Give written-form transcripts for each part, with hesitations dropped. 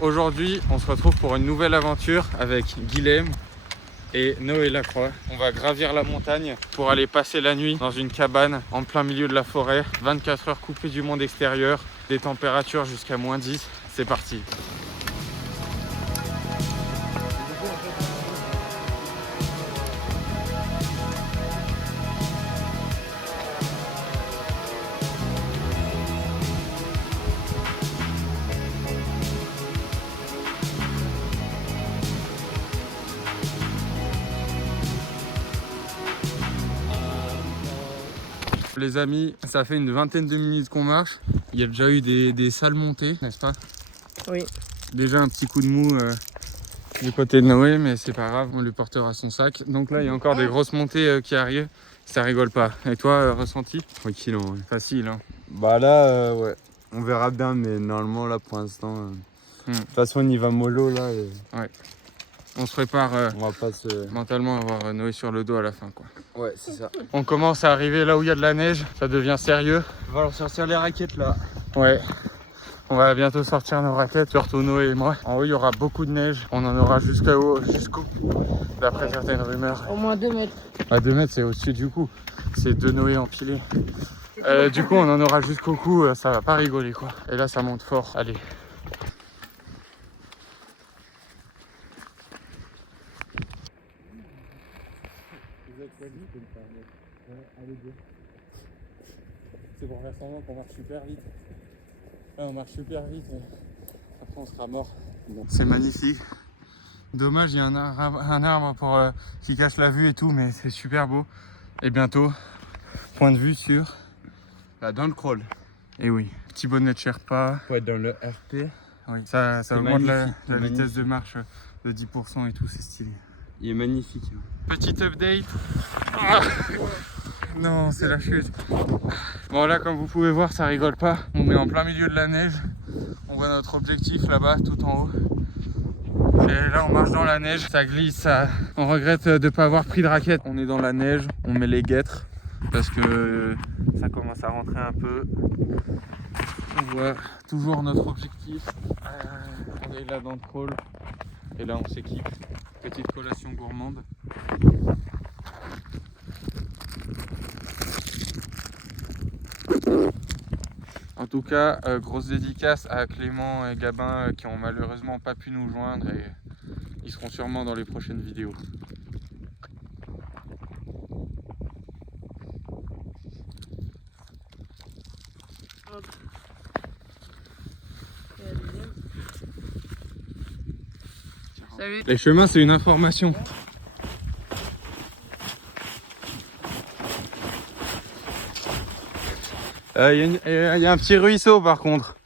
Aujourd'hui, on se retrouve pour une nouvelle aventure avec Guilhem et Noé Lacroix. On va gravir la montagne pour aller passer la nuit dans une cabane en plein milieu de la forêt. 24 heures coupées du monde extérieur, des températures jusqu'à -10. C'est parti. Les amis, ça fait une vingtaine de minutes qu'on marche. Il y a déjà eu des sales montées, n'est-ce pas? Oui. Déjà un petit coup de mou du côté de Noé, mais c'est pas grave, on lui portera son sac. Donc là, il y a encore des grosses montées qui arrivent. Ça rigole pas. Et toi, ressenti? Tranquille, en vrai. Facile, hein? Bah là, ouais, on verra bien, mais normalement, là, pour l'instant, de toute façon, on y va mollo, là. Et On se prépare on va pas se... mentalement à avoir Noé sur le dos à la fin, quoi. Ouais, c'est ça. On commence à arriver là où il y a de la neige, ça devient sérieux. On va leur sortir les raquettes, là. Ouais. On va bientôt sortir nos raquettes, surtout Noé et moi. En haut, il y aura beaucoup de neige. On en aura jusqu'au cou, d'après certaines rumeurs. Au moins 2 mètres. À 2 mètres, c'est au-dessus du cou. C'est 2 Noé empilés. Du coup, on en aura jusqu'au cou. Ça va pas rigoler, quoi. Et là, ça monte fort. Allez. C'est pour faire semblant qu'on marche super vite. Ouais, on marche super vite, mais après on sera mort. C'est magnifique. Dommage, il y a un arbre pour, qui cache la vue et tout, mais c'est super beau. Et bientôt, point de vue sur Là, dans le crawl. Et oui, petit bonnet de Sherpa. Pour être dans le RP. Oui, ça augmente la magnifique. vitesse de marche de 10% et tout, c'est stylé. Il est magnifique. Petite update. Ah non, c'est la chute. Bon là, comme vous pouvez voir, ça rigole pas. On est en plein milieu de la neige. On voit notre objectif là-bas, tout en haut. Et là, on marche dans la neige, ça glisse. On regrette de ne pas avoir pris de raquette. On est dans la neige, on met les guêtres parce que ça commence à rentrer un peu. On voit toujours notre objectif. On est là dans le crawl. Et là, on s'équipe. Petite collation gourmande. En tout cas, grosse dédicace à Clément et Gabin qui ont malheureusement pas pu nous joindre et ils seront sûrement dans les prochaines vidéos. Salut. Les chemins, c'est une information. Il y a un petit ruisseau par contre.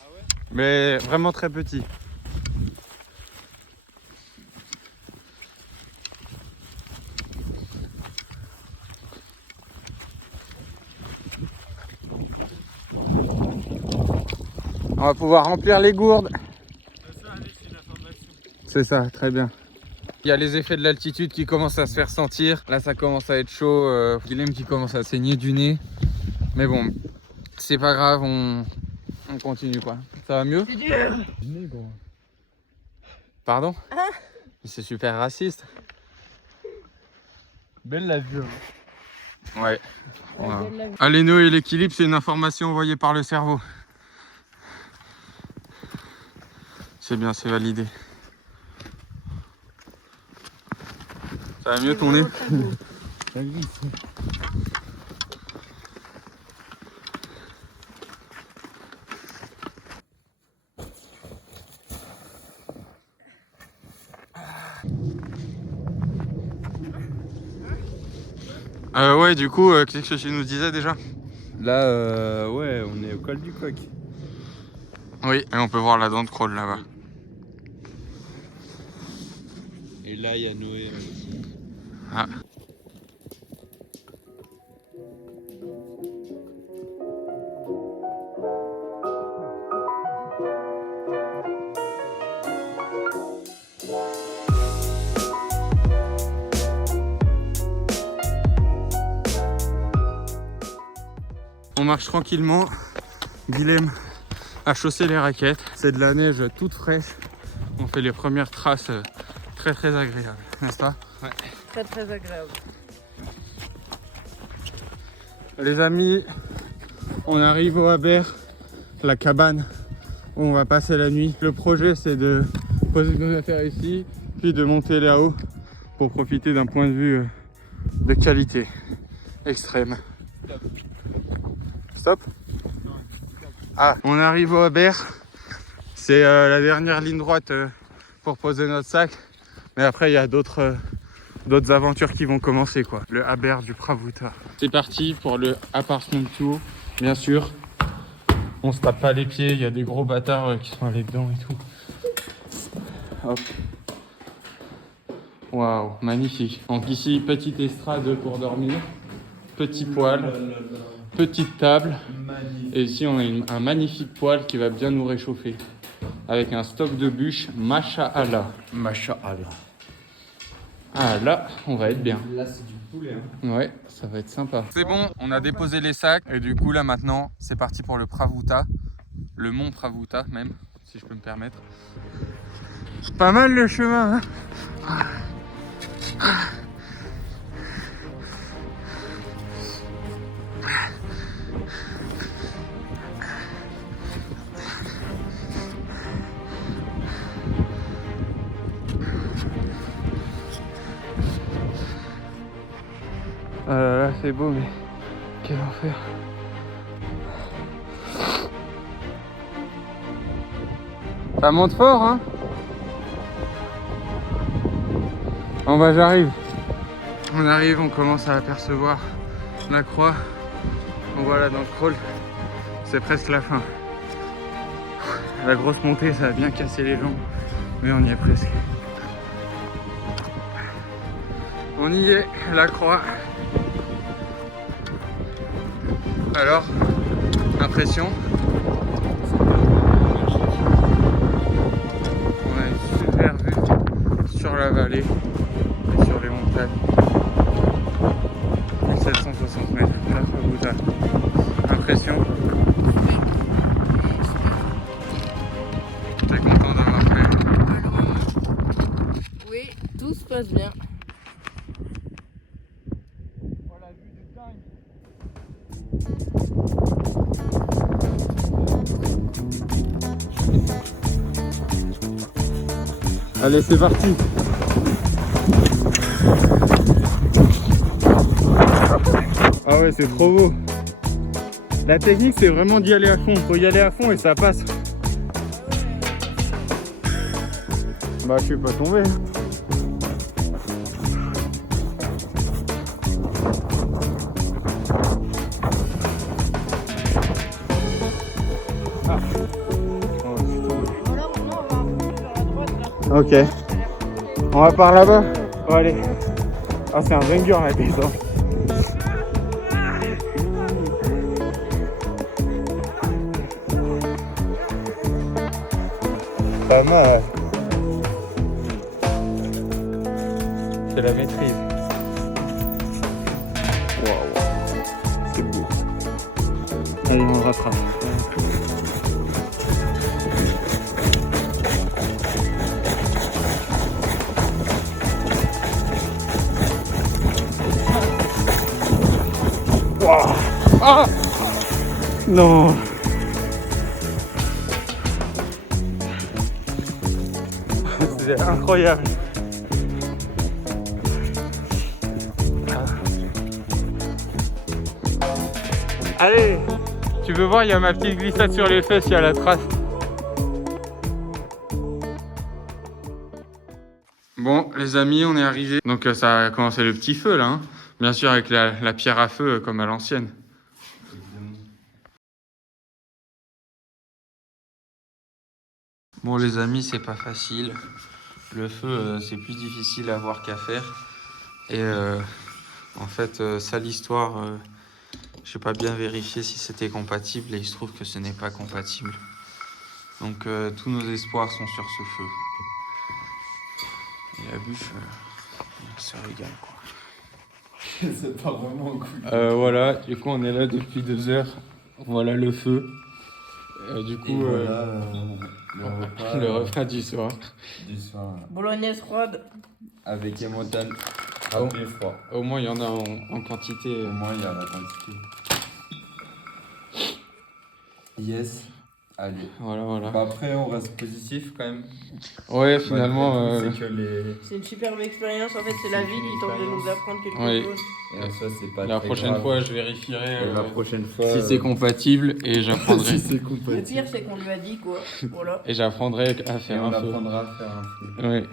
Ah ouais? Mais vraiment très petit. On va pouvoir remplir les gourdes. C'est ça, très bien. Il y a les effets de l'altitude qui commencent à se faire sentir. Là, ça commence à être chaud. Guilhem qui commence à saigner du nez. Mais bon, c'est pas grave, on continue quoi. Ça va mieux? C'est dur. Pardon? C'est super raciste. Belle la vue. Hein. Ouais. Voilà. Allez, Noé, l'équilibre, c'est une information envoyée par le cerveau. C'est bien, c'est validé. Ça va mieux ton nez? Ça glisse. Ouais, du coup, qu'est-ce que tu nous disais déjà? Là, ouais, on est au col du Coq. Oui, et on peut voir la dent de crawl là-bas. Et là, il y a Noé aussi. Ah. On marche tranquillement. Guilhem à chausser les raquettes. C'est de la neige toute fraîche. On fait les premières traces très très agréables, n'est-ce pas? Ouais. Très très agréable. Les amis, on arrive au Aber, la cabane où on va passer la nuit. Le projet c'est de poser nos affaires ici, puis de monter là-haut pour profiter d'un point de vue de qualité extrême. Stop. Ah, on arrive au Aber. C'est la dernière ligne droite pour poser notre sac. Mais après, il y a d'autres aventures qui vont commencer, quoi. Le Aber du Pravuta. C'est parti pour le apartment tour, bien sûr. On se tape pas les pieds, il y a des gros bâtards qui sont allés dedans et tout. Hop. Waouh, magnifique. Donc ici, petite estrade pour dormir. Petit poêle. Petite table. Et ici, on a un magnifique poêle qui va bien nous réchauffer. Avec un stock de bûches, Masha'Allah. Masha'Allah. Ah là, on va être bien. Là, c'est du poulet. Hein. Ouais, ça va être sympa. C'est bon, on a déposé les sacs. Et du coup, là maintenant, c'est parti pour le Pravuta. Le mont Pravuta, même, si je peux me permettre. Pas mal le chemin, hein. Là, c'est beau, mais quel enfer. Ça monte fort, hein. Bon bah j'arrive. On arrive, on commence à apercevoir la croix. On voit là dans le crawl, c'est presque la fin. La grosse montée, ça a bien cassé les jambes, mais on y est presque. On y est, la croix. Alors, impression? On a une super vue sur la vallée et sur les montagnes. 1760 mètres, la Pravuta. Impression? T'es content d'avoir fait? Oui, tout se passe bien. Voilà, vue de dingue. Allez, c'est parti. Ah ouais, c'est trop beau. La technique, c'est vraiment d'y aller à fond. Faut y aller à fond et ça passe. Bah, je suis pas tombé. Ah. Oh, je suis tombé. Voilà, maintenant on va remonter vers la droite là. Ok. On va par là-bas. Bon, allez. Ah, c'est un banger la descente. Pas mal. C'est la maîtrise. Waouh. C'est beau. Allez, on rattrape. Wow. Ah non. C'est incroyable. Allez, tu veux voir, il y a ma petite glissade sur les fesses, il y a la trace. Bon, les amis, on est arrivés. Donc ça a commencé le petit feu là, hein. Bien sûr avec la pierre à feu comme à l'ancienne. Bon les amis, c'est pas facile. Le feu, c'est plus difficile à voir qu'à faire. Et en fait, ça l'histoire, j'ai pas bien vérifié si c'était compatible et il se trouve que ce n'est pas compatible. Donc tous nos espoirs sont sur ce feu. Et la bûche, on se régale quoi. C'est pas vraiment cool. Voilà, du coup on est là depuis 2 heures. Voilà le feu. Du Et coup, voilà le repas le repas du soir. du soir Bolognaise froide. avec Emotal. Oh. Râpé froid. Au moins, il y en a en quantité. Au moins, il y a la quantité. Yes. Allez. Voilà, voilà. Bah après, on reste positif quand même. Ouais, finalement. Malgré tout, c'est que les. C'est une superbe expérience. En fait, c'est la C'est vie une qui tente de nous expérience. apprendre quelque Oui. chose. Et en soi, c'est pas La très prochaine grave. fois, je vérifierai Et la prochaine fois. si c'est compatible et j'apprendrai. si c'est Le compatible. pire, c'est qu'on lui a dit quoi. Voilà. Et j'apprendrai à Et faire on un feu. apprendra à faire un feu. Oui.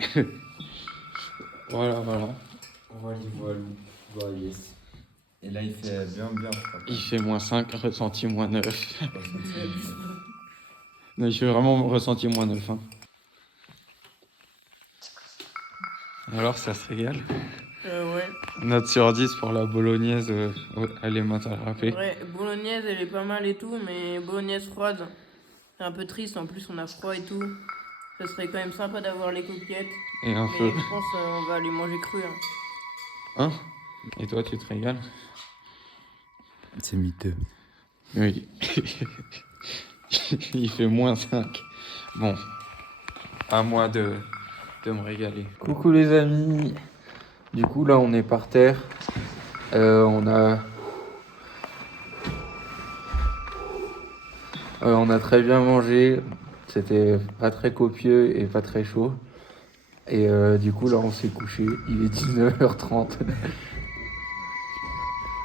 Voilà, voilà. Voilà, voilà. Yes. Et là, il fait bien froid. Il fait -5, ressenti -9. Non, il fait vraiment ressenti -9. Hein. Alors, ça se régale. Ouais. Note sur 10 pour la bolognaise, elle est mal râpée. Ouais, bolognaise, elle est pas mal et tout, mais bolognaise froide, c'est un peu triste. En plus, on a froid et tout. Ça serait quand même sympa d'avoir les coquillettes. Et un Mais feu. je pense on va les manger crus. Hein? Et toi, tu te régales? C'est miteux. Oui. Il fait -5. Bon, à moi de me régaler. Coucou les amis. Du coup, là, on est par terre. On a très bien mangé. C'était pas très copieux et pas très chaud. Et du coup, là, on s'est couché. Il est 19h30.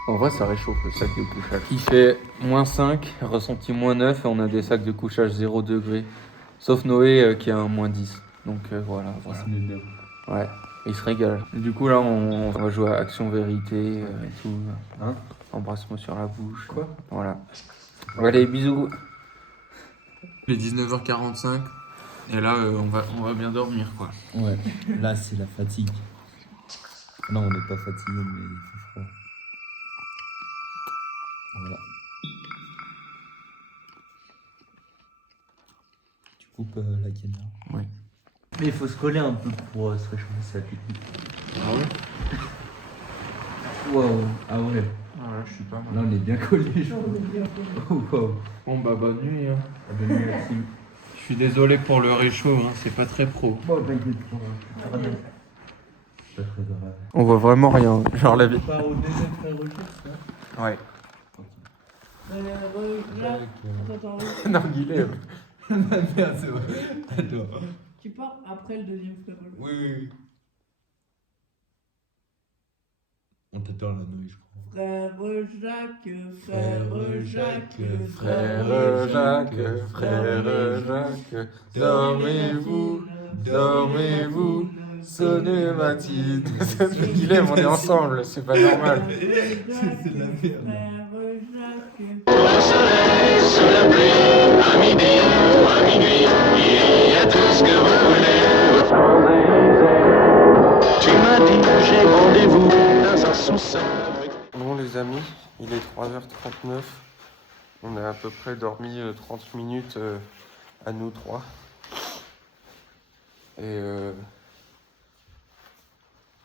En vrai, ça réchauffe le sac de couchage. Il fait -5, ressenti -9 et on a des sacs de couchage 0 degré. Sauf Noé qui a un -10. Donc voilà. Bien. Ouais, il se régale. Du coup, là, on va jouer à Action Vérité et tout. Hein? Embrasse-moi sur la bouche. Quoi? Voilà. Allez, bisous. Il est 19h45. Et là, on va bien dormir, quoi. Ouais, là, c'est la fatigue. Non, on n'est pas fatigué, mais il fait froid. Voilà. Tu coupes la caméra. Oui. Mais il faut se coller un peu pour se réchauffer sa technique. Ah ouais? Wow. Ah ouais. Voilà, je suis pas mal. Là, on est bien collés, je crois. Oh, wow. Bon, bah, bonne nuit. Hein. Bonne nuit, Maxime. Je suis désolé pour le réchaud, hein. C'est pas très pro. Bon, t'inquiète pas. Pas très grave. On voit vraiment rien. Genre la vie. Pas au deuxième frère Rocher, ça? Ouais. Là, attends, Narguilé. Merde, c'est vrai. Attends. tu pars après le deuxième frère. Oui. On t'attend la nuit, je crois. Frère Jacques, Frère Jacques, dormez-vous, dormez-vous, sonnez Mathilde. Guilhem, on est ensemble, c'est pas normal. C'est la merde. Au soleil, sous la pluie, à midi ou à minuit, il y a tout ce que vous voulez. Tu m'as dit que j'ai rendez-vous dans un sous-sol. Bon les amis, il est 3h39. On a à peu près dormi 30 minutes à nous trois. Et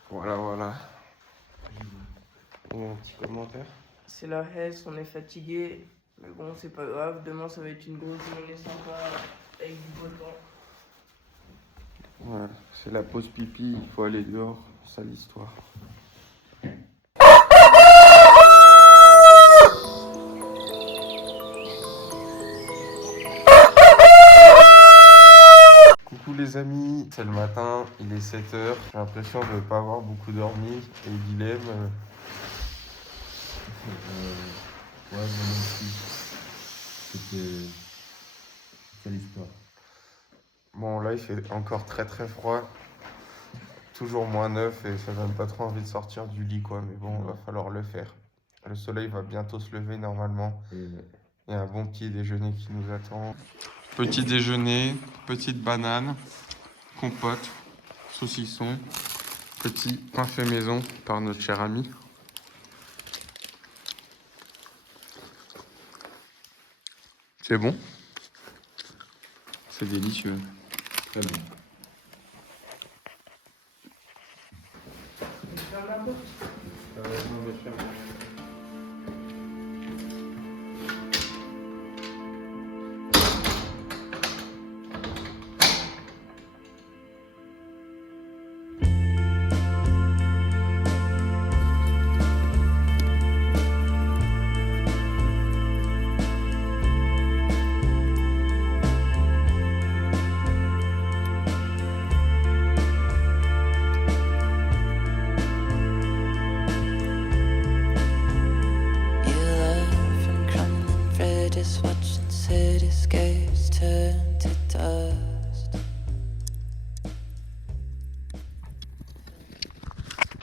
voilà. Et un petit commentaire. C'est la Hesse, on est fatigué. Mais bon, c'est pas grave. Demain, ça va être une grosse journée sympa avec du beau temps. Voilà, c'est la pause pipi, il faut aller dehors, c'est ça l'histoire. Coucou les amis, c'est le matin, il est 7h, j'ai l'impression de ne pas avoir beaucoup dormi et Guilhem... Ouais, moi non plus. C'était l'histoire. Bon là il fait encore très très froid, toujours -9 et ça donne pas trop envie de sortir du lit quoi, mais bon, va falloir le faire. Le soleil va bientôt se lever normalement. Il y a un bon petit déjeuner qui nous attend. Petit déjeuner, petite banane, compote, saucisson, petit pain fait maison par notre cher ami. C'est bon? C'est délicieux. Très bien.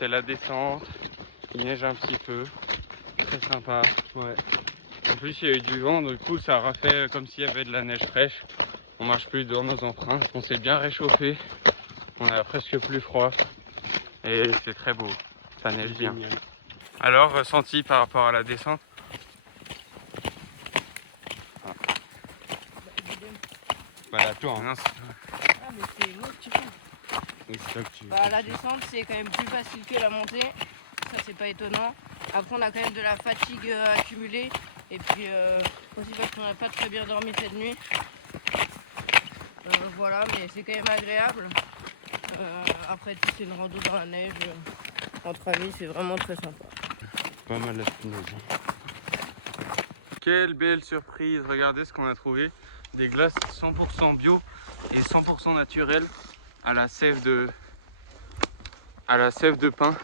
c'est la descente. Il neige un petit peu. Très sympa. Ouais. En plus, il y a eu du vent, du coup, ça aura fait comme s'il y avait de la neige fraîche. On marche plus dans nos empreintes. On s'est bien réchauffé. On a presque plus froid. Et c'est très beau. Ça neige bien. Alors, ressenti par rapport à la descente? Bah là, toi, hein. Non, Ah, mais c'est moi que tu fais. Bah, la descente, c'est quand même plus facile que la montée. Ça, c'est pas étonnant. Après, on a quand même de la fatigue accumulée. Et puis, aussi parce qu'on n'a pas très bien dormi cette nuit. Voilà, mais c'est quand même agréable. Après, c'est une rando dans la neige. Entre amis, c'est vraiment très sympa. Pas mal la spinouse. Quelle belle surprise, regardez ce qu'on a trouvé. Des glaces 100% bio et 100% naturelles à la sève de pin.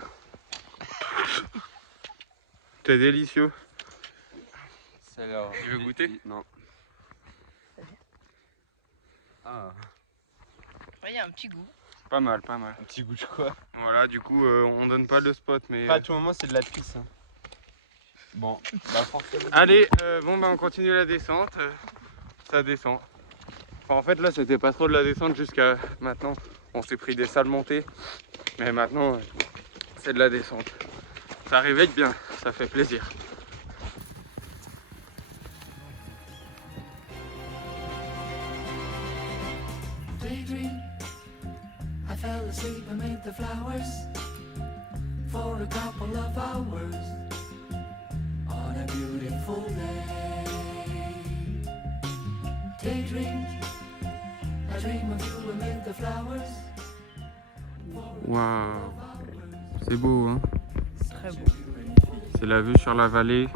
C'est délicieux. Tu veux goûter? Non. Ah, Il y a un petit goût. Pas mal, pas mal. un petit goût de quoi? Voilà, du coup, on donne pas le spot, mais... À tout moment, c'est de la pisse. Hein. Bon, bah forcément. Allez, bon bah on continue la descente. Ça descend. Enfin, en fait, là, c'était pas trop de la descente jusqu'à maintenant. On s'est pris des sales montées, mais maintenant, c'est de la descente. Ça réveille bien, ça fait plaisir. Daydream, I fell asleep amid the flowers for a couple of hours on a beautiful day. Daydream, I dream of you amid the flowers. Waouh, c'est beau, hein? Très beau. C'est la vue sur la vallée,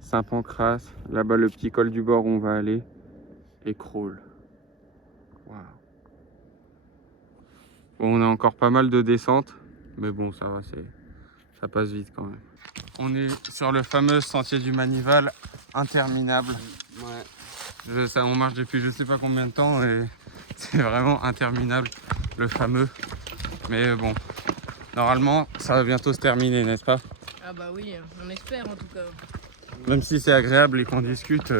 Saint-Pancras, là-bas le petit col du bord où on va aller, et Crawl. Waouh. Bon, on a encore pas mal de descentes, mais bon, ça va, ça passe vite quand même. On est sur le fameux sentier du Manival, interminable. Ouais. On marche depuis je sais pas combien de temps et c'est vraiment interminable, le fameux. Mais bon, normalement, ça va bientôt se terminer, n'est-ce pas? Ah bah oui, on espère en tout cas. Même si c'est agréable et qu'on discute,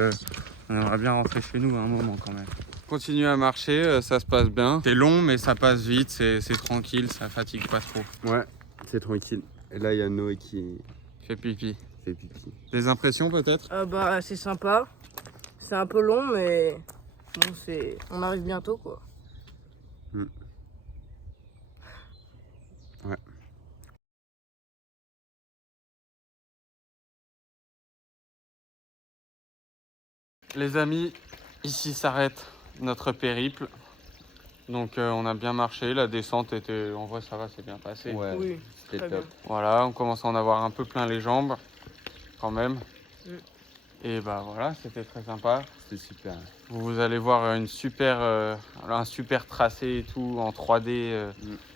on aimerait bien rentrer chez nous à un moment quand même. Continue à marcher, ça se passe bien. C'est long mais ça passe vite, c'est tranquille, ça fatigue pas trop. Ouais, c'est tranquille. Et là, il y a Noé qui Fait pipi. fait pipi. Des impressions peut-être? Bah c'est sympa. C'est un peu long mais bon on arrive bientôt quoi. Ouais. Les amis, ici s'arrête notre périple. Donc on a bien marché, la descente était... En vrai ça va, c'est bien passé. Ouais, Oui, c'était très top. bien. Voilà, on commence à en avoir un peu plein les jambes, quand même. Et bah voilà, c'était très sympa. C'était super. Vous allez voir un super tracé et tout en 3D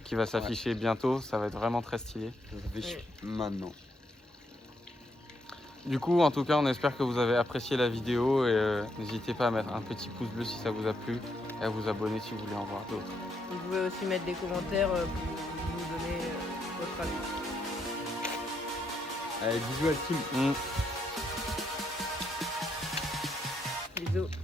qui va s'afficher bientôt. Ça va être vraiment très stylé. Ça s'affiche maintenant. Du coup, en tout cas, on espère que vous avez apprécié la vidéo et n'hésitez pas à mettre un petit pouce bleu si ça vous a plu et à vous abonner si vous voulez en voir d'autres. Vous pouvez aussi mettre des commentaires pour nous donner votre avis. Allez, bisous à la team. Bisous.